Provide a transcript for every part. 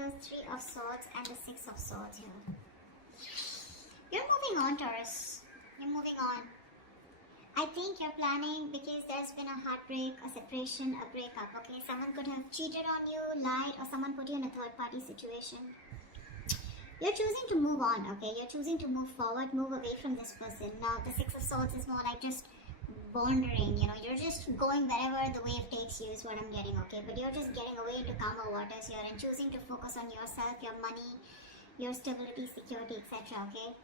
Pentacles, Three of Swords, and the Six of Swords here. You're moving on, Taurus. You're moving on. I think you're planning because there's been a heartbreak, a separation, a breakup, okay? Someone could have cheated on you, lied, or someone put you in a third-party situation. You're choosing to move on, okay? You're choosing to move forward, move away from this person. Now, the Six of Swords is more like just wandering, you know? You're just going wherever the wave takes you is what I'm getting, okay? But you're just getting away into calmer waters here and choosing to focus on yourself, your money, your stability, security, etc., okay?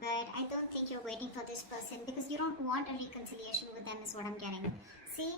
But I don't think you're waiting for this person because you don't want a reconciliation with them is what I'm getting. See?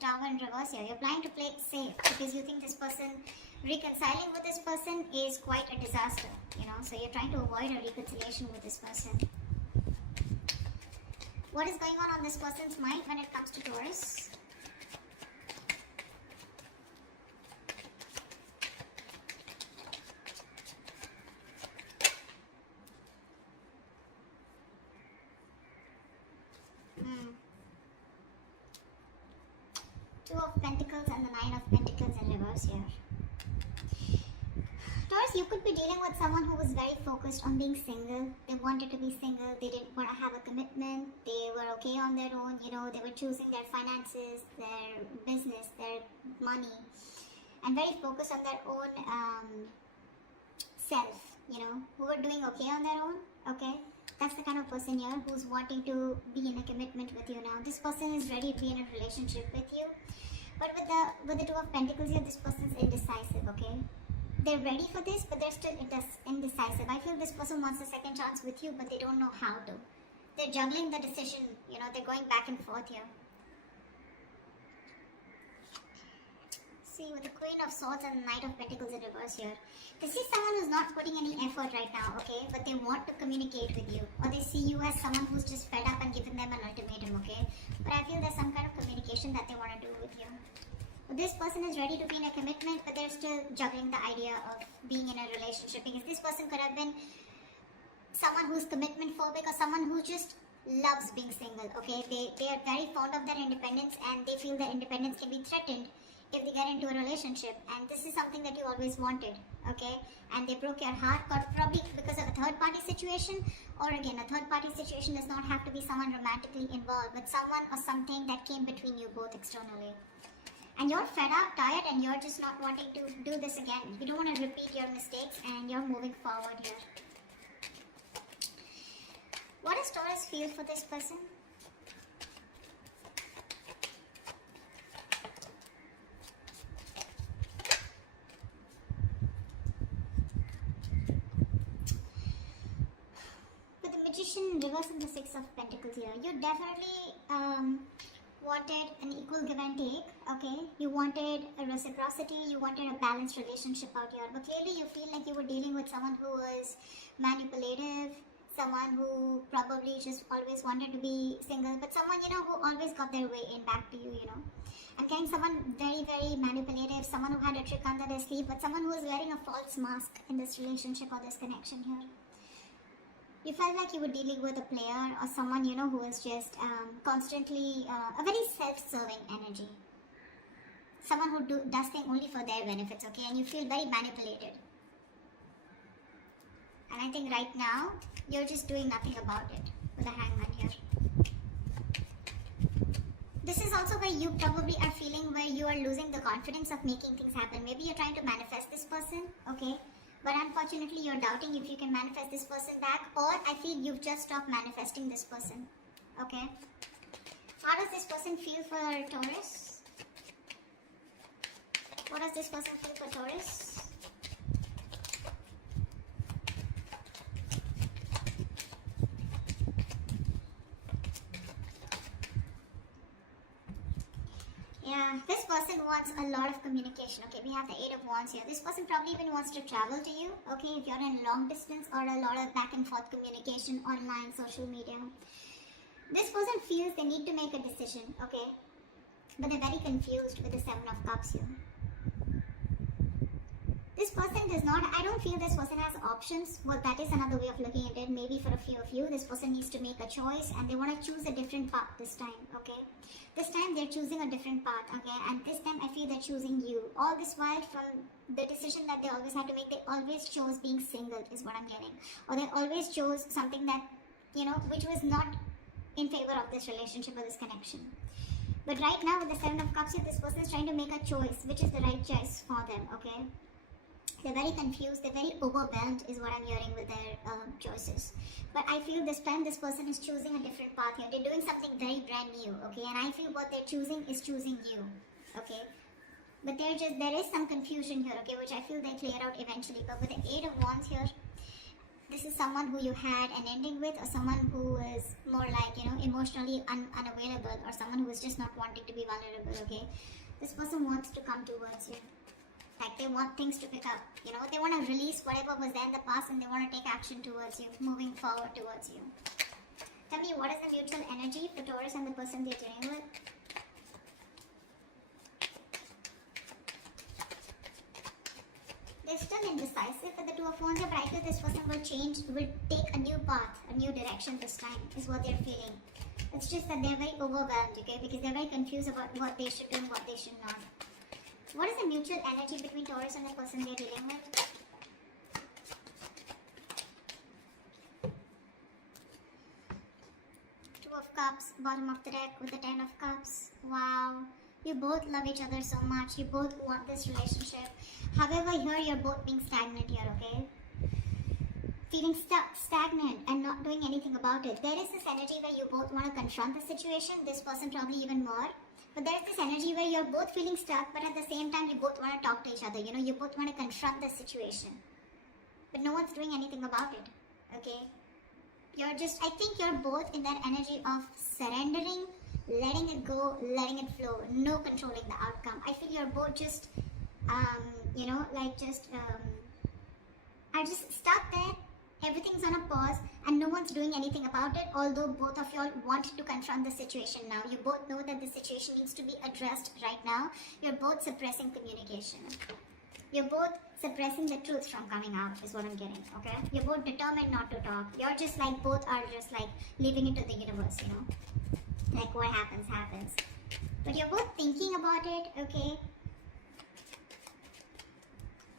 Tower in reverse here. You're planning to play it safe because you think this person, reconciling with this person is quite a disaster, you know? So you're trying to avoid a reconciliation with this person. What is going on this person's mind when it comes to Taurus? Two of Pentacles and the Nine of Pentacles in reverse here. Taurus, you could be dealing with someone who was very focused on being single. They wanted to be single. They didn't want to have a commitment. They were okay on their own. You know, they were choosing their finances, their business, their money, and very focused on their own self, you know, who were doing okay on their own, okay? That's the kind of person here who's wanting to be in a commitment with you now. This person is ready to be in a relationship with you. But with the Two of Pentacles here, this person's indecisive, okay? They're ready for this, but they're still indecisive. I feel this person wants a second chance with you, but they don't know how to. They're juggling the decision, you know, they're going back and forth here. See, with the Queen of Swords and the Knight of Pentacles in reverse here. This is someone who's not putting any effort right now, okay? But they want to communicate with you. Or they see you as someone who's just fed up and given them an ultimatum, okay? But I feel there's some kind of communication that they want to do with you. But this person is ready to be in a commitment, but they're still juggling the idea of being in a relationship. Because this person could have been someone who's commitment phobic or someone who just loves being single, okay? They are very fond of their independence and they feel their independence can be threatened if they get into a relationship, and this is something that you always wanted, okay? And they broke your heart, probably because of a third-party situation, or again, a third-party situation does not have to be someone romantically involved, but someone or something that came between you both externally. And you're fed up, tired, and you're just not wanting to do this again. You don't want to repeat your mistakes, and you're moving forward here. What does Taurus feel for this person? Reversing the Six of Pentacles here. You definitely wanted an equal give and take, okay? You wanted a reciprocity, you wanted a balanced relationship out here. But clearly you feel like you were dealing with someone who was manipulative, someone who probably just always wanted to be single, but someone, you know, who always got their way in back to you, you know. I'm getting someone very, very manipulative, someone who had a trick under their sleeve, but someone who was wearing a false mask in this relationship or this connection here. You felt like you were dealing with a player or someone, you know, who is just constantly a very self-serving energy. Someone who does things only for their benefits, okay? And you feel very manipulated. And I think right now, you're just doing nothing about it with the Hangman here. This is also where you probably are feeling where you are losing the confidence of making things happen. Maybe you're trying to manifest this person, okay? But unfortunately, you're doubting if you can manifest this person back, or I feel you've just stopped manifesting this person, okay? How does this person feel for Taurus? What does this person feel for Taurus? Yeah, this person wants a lot of communication. Okay, we have the Eight of Wands here. This person probably even wants to travel to you. Okay, if you're in long distance or a lot of back and forth communication online, social media. This person feels they need to make a decision. Okay, but they're very confused with the Seven of Cups here. This person does not, I don't feel this person has options. Well, that is another way of looking at it. Maybe for a few of you, this person needs to make a choice and they want to choose a different path this time, okay? This time they're choosing a different path, okay? And this time I feel they're choosing you. All this while, from the decision that they always had to make, they always chose being single, is what I'm getting. Or they always chose something that, you know, which was not in favor of this relationship or this connection. But right now, with the Seven of Cups here, this person is trying to make a choice, which is the right choice for them, okay? They're very confused, they're very overwhelmed is what I'm hearing with their choices. But I feel this time this person is choosing a different path here. They're doing something very brand new, okay? And I feel what they're choosing is choosing you, okay? But there is some confusion here, okay? Which I feel they clear out eventually. But with the Eight of Wands here, this is someone who you had an ending with, or someone who is more like, you know, emotionally unavailable, or someone who is just not wanting to be vulnerable, okay? This person wants to come towards you. Like they want things to pick up, you know, they want to release whatever was there in the past and they want to take action towards you, moving forward towards you. Tell me, what is the mutual energy for Taurus and the person they're dealing with? They're still indecisive with the Two of Wands, but I feel this person will take a new path, a new direction this time, is what they're feeling. It's just that they're very overwhelmed, okay, because they're very confused about what they should do and what they should not. What is the mutual energy between Taurus and the person they're dealing with? Two of Cups, bottom of the deck with the Ten of Cups. Wow. You both love each other so much. You both want this relationship. However, here you're both being stagnant here, okay? Feeling stuck, stagnant, and not doing anything about it. There is this energy where you both want to confront the situation. This person probably even more. But there's this energy where you're both feeling stuck, but at the same time, you both want to talk to each other. You know, you both want to confront the situation. But no one's doing anything about it, okay? I think you're both in that energy of surrendering, letting it go, letting it flow, no controlling the outcome. I feel you're both just, you know, like are just stuck there. Everything's on a pause and no one's doing anything about it, although both of y'all want to confront the situation now. You both know that the situation needs to be addressed right now. You're both suppressing communication. You're both suppressing the truth from coming out is what I'm getting, okay? You're both determined not to talk. You're just like, both are just like leaving it to the universe, you know? Like what happens, happens. But you're both thinking about it, okay?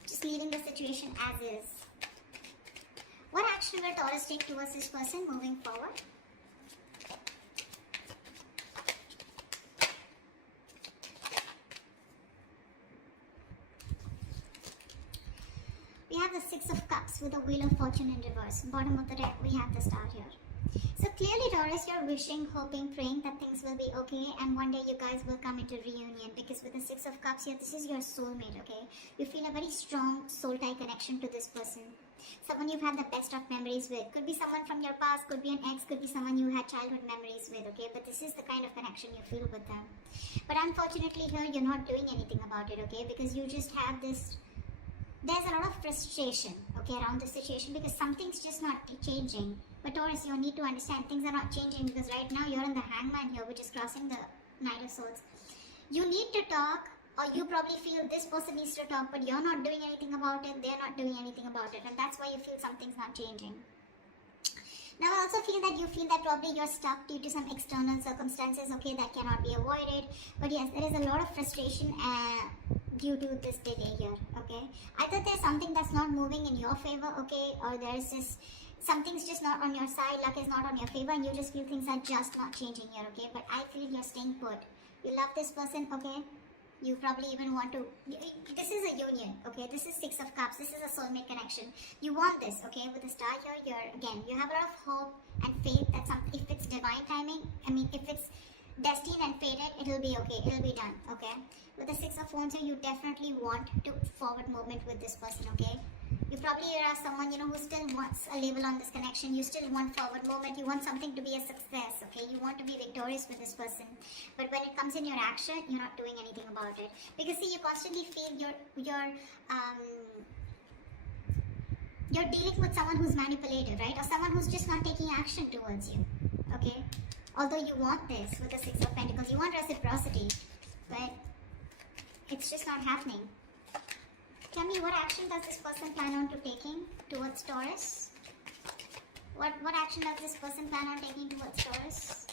Just leaving the situation as is. What action will Taurus take towards this person moving forward? We have the Six of Cups with the Wheel of Fortune in reverse. Bottom of the deck, we have the Star here. So clearly, Taurus, you're wishing, hoping, praying that things will be okay and one day you guys will come into reunion, because with the Six of Cups here, this is your soulmate, okay? You feel a very strong soul tie connection to this person. Someone you've had the best of memories with. Could be someone from your past, could be an ex, could be someone you had childhood memories with, okay? But this is the kind of connection you feel with them. But unfortunately here, you're not doing anything about it, okay? Because you just have this... There's a lot of frustration, okay, around the situation because something's just not changing. But Taurus, you need to understand things are not changing because right now you're in the Hangman here, which is crossing the Knight of Swords. You need to talk, or you probably feel this person needs to talk, but you're not doing anything about it, they're not doing anything about it, and that's why you feel something's not changing. Now I also feel that probably you're stuck due to some external circumstances, okay, that cannot be avoided. But yes, there is a lot of frustration due to this delay here, okay. Either there's something that's not moving in your favor, okay, or there's just something's just not on your side, luck is not on your favor, and you just feel things are just not changing here, okay. But I feel you're staying put. You love this person, okay. You probably even want to, this is a union, okay, this is Six of Cups, this is a soulmate connection. You want this, okay, with the Star here, you have a lot of hope and faith that if it's divine timing, if it's destined and fated, it'll be okay, it'll be done, okay. With the Six of Wands here, you definitely want to forward movement with this person, okay. You probably are someone, who still wants a label on this connection. You still want forward movement. You want something to be a success, okay? You want to be victorious with this person. But when it comes in your action, you're not doing anything about it. Because see, you constantly feel you're dealing with someone who's manipulative, right? Or someone who's just not taking action towards you, okay? Although you want this with the Six of Pentacles, you want reciprocity, but it's just not happening. Tell me, what action does this person plan on to taking towards Taurus? What action does this person plan on taking towards Taurus?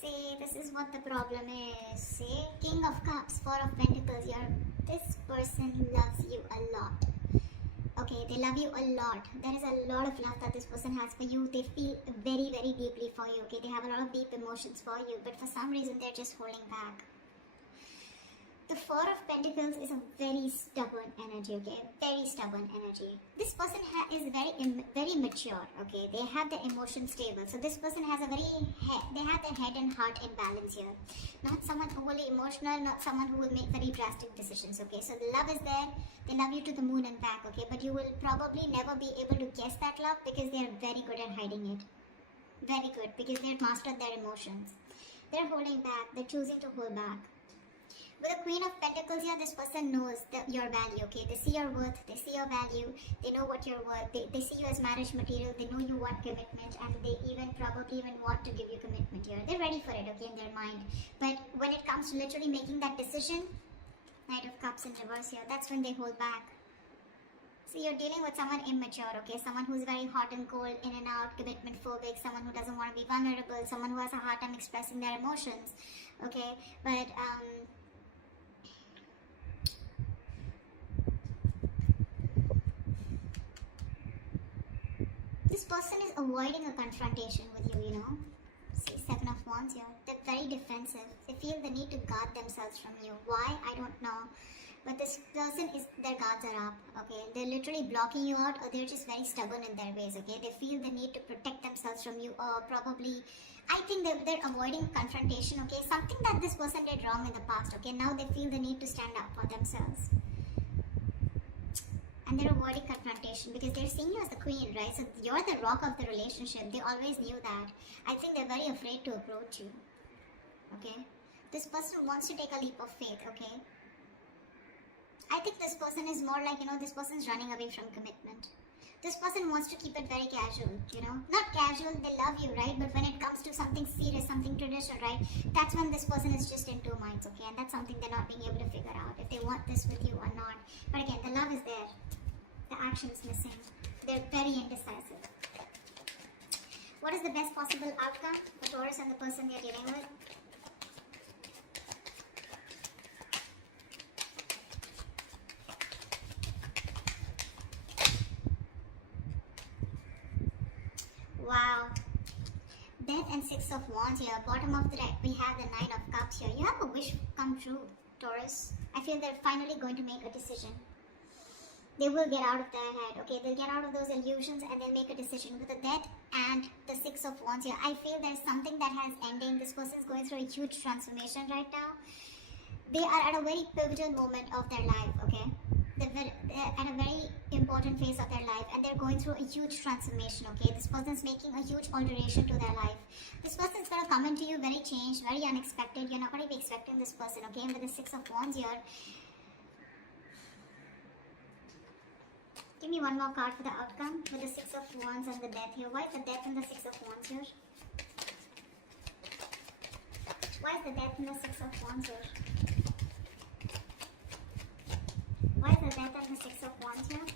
See, this is what the problem is. See, King of Cups, Four of Pentacles. This person loves you a lot. Okay, they love you a lot. There is a lot of love that this person has for you. They feel very, very deeply for you. Okay, they have a lot of deep emotions for you, but for some reason they're just holding back. The Four of Pentacles is a very stubborn energy, okay? Very stubborn energy. This person is very mature, okay? They have the emotions stable. So this person has they have their head and heart in balance here. Not someone overly emotional, not someone who will make very drastic decisions, okay? So the love is there. They love you to the moon and back, okay? But you will probably never be able to guess that love because they are very good at hiding it. Very good, because they've mastered their emotions. They're holding back. They're choosing to hold back. With the Queen of Pentacles here, this person knows your value, okay? They see your worth, they see your value, they know what you're worth, they see you as marriage material, they know you want commitment, and they probably even want to give you commitment here. They're ready for it, okay, in their mind. But when it comes to literally making that decision, Knight of Cups in reverse here, that's when they hold back. So you're dealing with someone immature, okay? Someone who's very hot and cold, in and out, commitment phobic, someone who doesn't want to be vulnerable, someone who has a hard time expressing their emotions, okay? But, this person is avoiding a confrontation with you, you know. See, Seven of Wands here. They're very defensive. They feel the need to guard themselves from you. Why? I don't know. But this person their guards are up, okay? They're literally blocking you out, or they're just very stubborn in their ways, okay? They feel the need to protect themselves from you, or probably, I think they're avoiding confrontation, okay? Something that this person did wrong in the past, okay? Now they feel the need to stand up for themselves. And they're avoiding confrontation because they're seeing you as the queen, right? So you're the rock of the relationship. They always knew that. I think they're very afraid to approach you, okay? This person wants to take a leap of faith, okay? I think this person is more like, you know, this person's running away from commitment. This person wants to keep it very casual, you know? Not casual, they love you, right? But when it comes to something serious, something traditional, right? That's when this person is just in two minds, okay? And that's something they're not being able to figure out, if they want this with you or not. But again, the love is there. The action is missing. They're very indecisive. What is the best possible outcome for Taurus and the person they're dealing with? Wow. Death and Six of Wands here. Bottom of the deck, we have the Nine of Cups here. You have a wish come true, Taurus. I feel they're finally going to make a decision. They will get out of their head, okay? They'll get out of those illusions and they'll make a decision. With the Death and the Six of Wands here, I feel there's something that has ending. This person is going through a huge transformation right now. They are at a very pivotal moment of their life, okay? They're at a very important phase of their life and they're going through a huge transformation, okay? This person's making a huge alteration to their life. This person's going to come into you very changed, very unexpected. You're not going to be expecting this person, okay? And with the Six of Wands here, give me one more card for the outcome with the Six of Wands and the Death here. Why is the Death and the Six of Wands here? Why is the Death and the Six of Wands here? Why is the Death and the Six of Wands here?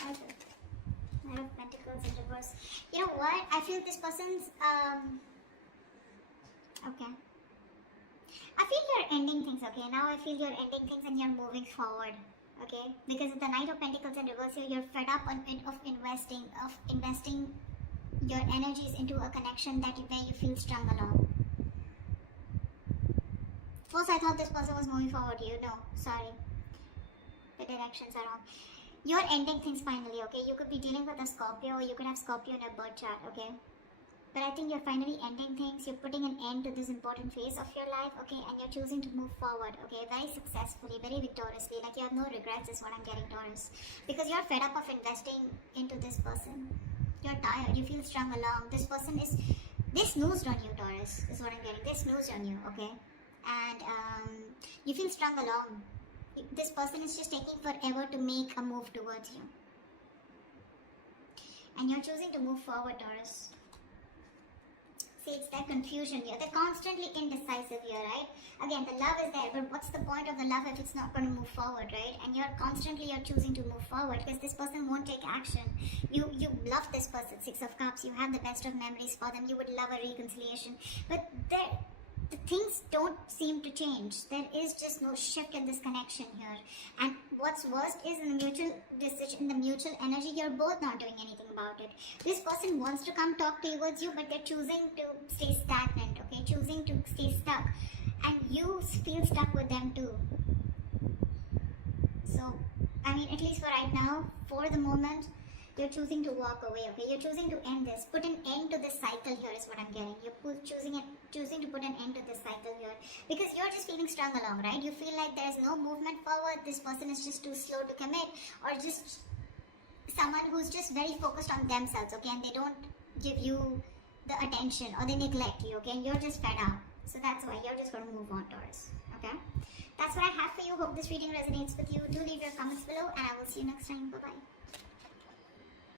Why is it? Knight of Pentacles in reverse. You know what? I feel this person's okay. I feel you're ending things, okay? Now I feel you're ending things and you're moving forward. Okay, because the Knight of Pentacles in reverse here, you're fed up of investing your energies into a connection where you feel strung along. First, I thought this person was moving forward. You know, sorry, the directions are wrong. You're ending things finally. Okay, you could be dealing with a Scorpio, or you could have Scorpio in your birth chart. Okay. But I think you're finally ending things. You're putting an end to this important phase of your life, okay? And you're choosing to move forward, okay? Very successfully, very victoriously. Like you have no regrets is what I'm getting, Taurus. Because you're fed up of investing into this person. You're tired. You feel strung along. This person they snoozed on you, Taurus, is what I'm getting. They snoozed on you, okay? And you feel strung along. This person is just taking forever to make a move towards you. And you're choosing to move forward, Taurus. See, it's that confusion here. They're constantly indecisive here, right? Again, the love is there, but what's the point of the love if it's not going to move forward, right? And you're choosing to move forward because this person won't take action. You love this person, Six of Cups. You have the best of memories for them. You would love a reconciliation, but the things don't seem to change. There is just no shift in this connection here. And what's worst is in the mutual decision, in the mutual energy, you're both not doing anything about it. This person wants to come talk towards you, but they're choosing to stay stagnant, okay? Choosing to stay stuck. And you feel stuck with them too. So, I mean, at least for right now, for the moment, you're choosing to walk away, okay? You're choosing to end this. Put an end to this cycle here is what I'm getting. You're choosing to put an end to this cycle here. Because you're just feeling strung along, right? You feel like there's no movement forward. This person is just too slow to commit. Or just someone who's just very focused on themselves, okay? And they don't give you the attention or they neglect you, okay? And you're just fed up. So that's why you're just going to move on, Taurus, okay? That's what I have for you. Hope this reading resonates with you. Do leave your comments below and I will see you next time. Bye-bye.